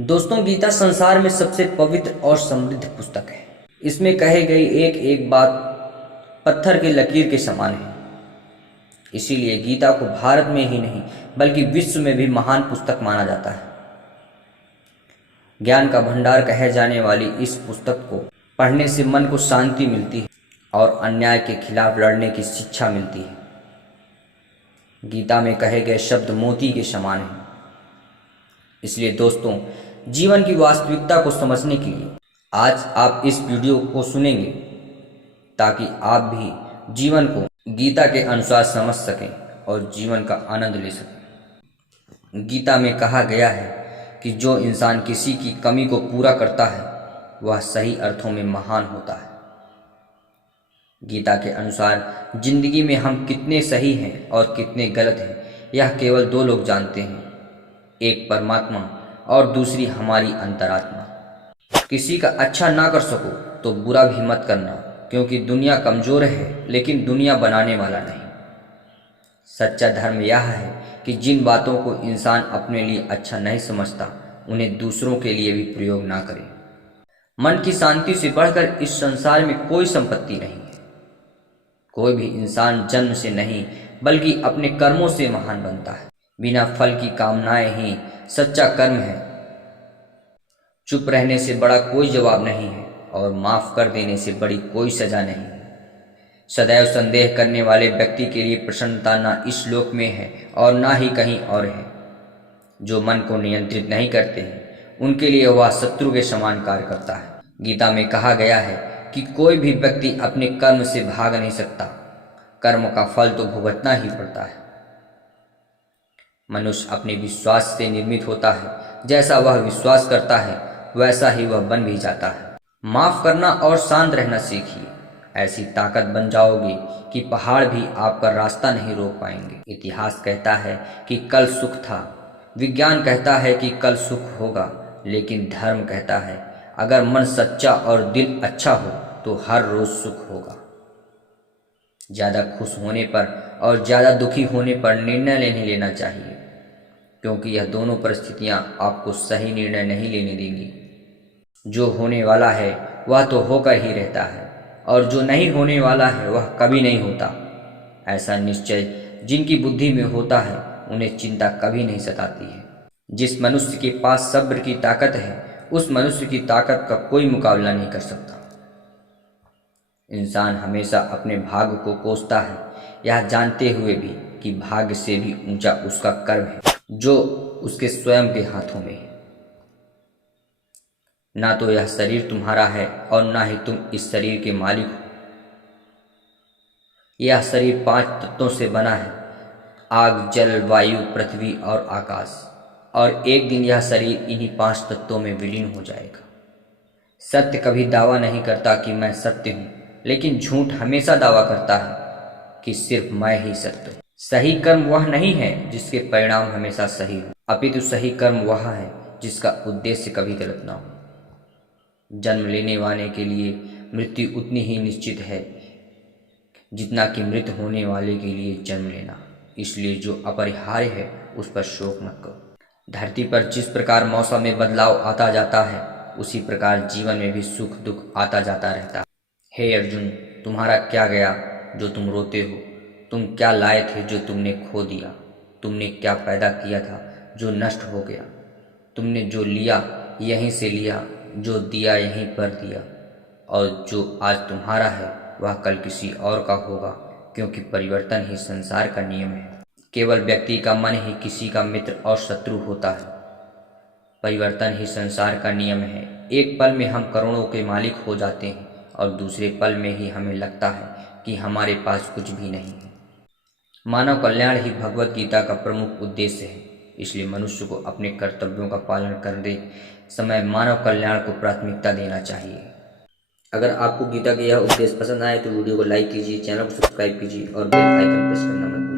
दोस्तों, गीता संसार में सबसे पवित्र और समृद्ध पुस्तक है। इसमें कही गई एक एक बात पत्थर के लकीर के समान है। इसीलिए गीता को भारत में ही नहीं बल्कि विश्व में भी महान पुस्तक माना जाता है। ज्ञान का भंडार कहे जाने वाली इस पुस्तक को पढ़ने से मन को शांति मिलती है और अन्याय के खिलाफ लड़ने की शिक्षा मिलती है। गीता में कहे गए शब्द मोती के समान हैं। इसलिए दोस्तों, जीवन की वास्तविकता को समझने के लिए आज आप इस वीडियो को सुनेंगे ताकि आप भी जीवन को गीता के अनुसार समझ सकें और जीवन का आनंद ले सकें। गीता में कहा गया है कि जो इंसान किसी की कमी को पूरा करता है वह सही अर्थों में महान होता है। गीता के अनुसार जिंदगी में हम कितने सही हैं और कितने गलत हैं यह केवल दो लोग जानते हैं, एक परमात्मा और दूसरी हमारी अंतरात्मा। किसी का अच्छा ना कर सको तो बुरा भी मत करना, क्योंकि दुनिया कमज़ोर है लेकिन दुनिया बनाने वाला नहीं। सच्चा धर्म यह है कि जिन बातों को इंसान अपने लिए अच्छा नहीं समझता उन्हें दूसरों के लिए भी प्रयोग ना करे। मन की शांति से बढ़कर इस संसार में कोई संपत्ति नहीं है। कोई भी इंसान जन्म से नहीं बल्कि अपने कर्मों से महान बनता है। बिना फल की कामनाएं ही सच्चा कर्म है। चुप रहने से बड़ा कोई जवाब नहीं है और माफ़ कर देने से बड़ी कोई सज़ा नहीं है। सदैव संदेह करने वाले व्यक्ति के लिए प्रसन्नता ना इस लोक में है और ना ही कहीं और है। जो मन को नियंत्रित नहीं करते हैं उनके लिए वह शत्रु के समान कार्य करता है। गीता में कहा गया है कि कोई भी व्यक्ति अपने कर्म से भाग नहीं सकता। कर्म का फल तो भुगतना ही पड़ता है। मनुष्य अपने विश्वास से निर्मित होता है। जैसा वह विश्वास करता है वैसा ही वह बन भी जाता है। माफ़ करना और शांत रहना सीखिए। ऐसी ताकत बन जाओगी कि पहाड़ भी आपका रास्ता नहीं रोक पाएंगे। इतिहास कहता है कि कल सुख था, विज्ञान कहता है कि कल सुख होगा, लेकिन धर्म कहता है अगर मन सच्चा और दिल अच्छा हो तो हर रोज़ सुख होगा। ज़्यादा खुश होने पर और ज़्यादा दुखी होने पर निर्णय नहीं लेना चाहिए, क्योंकि यह दोनों परिस्थितियां आपको सही निर्णय नहीं लेने देंगी। जो होने वाला है वह तो होकर ही रहता है और जो नहीं होने वाला है वह कभी नहीं होता। ऐसा निश्चय जिनकी बुद्धि में होता है उन्हें चिंता कभी नहीं सताती है। जिस मनुष्य के पास सब्र की ताकत है उस मनुष्य की ताकत का कोई मुकाबला नहीं कर सकता। इंसान हमेशा अपने भाग्य को कोसता है, यह जानते हुए भी कि भाग्य से भी ऊंचा उसका कर्म है जो उसके स्वयं के हाथों में है। ना तो यह शरीर तुम्हारा है और ना ही तुम इस शरीर के मालिक हो। यह शरीर 5 तत्वों से बना है, आग, जल, वायु, पृथ्वी और आकाश, और एक दिन यह शरीर इन्हीं 5 तत्वों में विलीन हो जाएगा। सत्य कभी दावा नहीं करता कि मैं सत्य हूँ, लेकिन झूठ हमेशा दावा करता है कि सिर्फ मैं ही सत्य हूँ। सही कर्म वह नहीं है जिसके परिणाम हमेशा सही हो, अपितु सही कर्म वह है जिसका उद्देश्य कभी गलत ना हो। जन्म लेने वाले के लिए मृत्यु उतनी ही निश्चित है जितना कि मृत होने वाले के लिए जन्म लेना। इसलिए जो अपरिहार्य है उस पर शोक मत करो। धरती पर जिस प्रकार मौसम में बदलाव आता जाता है उसी प्रकार जीवन में भी सुख दुख आता जाता रहता है। हे अर्जुन, तुम्हारा क्या गया जो तुम रोते हो? तुम क्या लाए थे जो तुमने खो दिया? तुमने क्या पैदा किया था जो नष्ट हो गया? तुमने जो लिया यहीं से लिया, जो दिया यहीं पर दिया, और जो आज तुम्हारा है वह कल किसी और का होगा, क्योंकि परिवर्तन ही संसार का नियम है। केवल व्यक्ति का मन ही किसी का मित्र और शत्रु होता है। परिवर्तन ही संसार का नियम है। एक पल में हम करोड़ों के मालिक हो जाते हैं और दूसरे पल में ही हमें लगता है कि हमारे पास कुछ भी नहीं है। मानव कल्याण ही भगवत गीता का प्रमुख उद्देश्य है। इसलिए मनुष्य को अपने कर्तव्यों का पालन करते समय मानव कल्याण को प्राथमिकता देना चाहिए। अगर आपको गीता का यह उपदेश पसंद आए तो वीडियो को लाइक कीजिए, चैनल को सब्सक्राइब कीजिए और बेल आइकन प्रेस करना मत भूलिए।